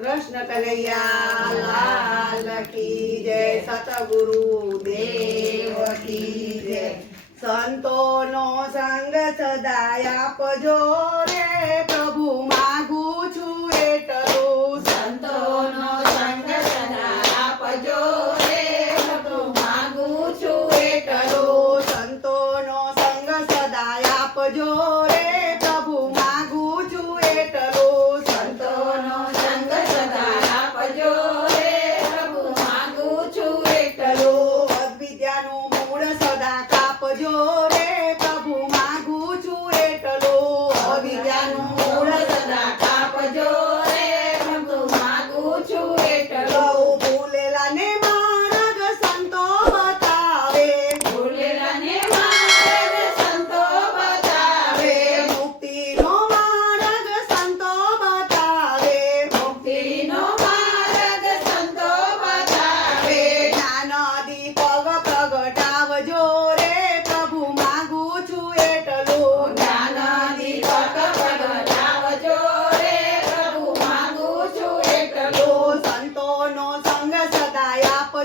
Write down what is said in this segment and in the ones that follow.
कृष्ण कन्हैया, लाल की जय, सतगुरु देव की जय। संतो नो संग सदाया पजो रे प्रभु मागू छु एटरो। संतो नो संग सदाया पजो रे प्रभु રે छु માગુ संतो नो संग सदाया पजो रे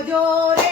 llore.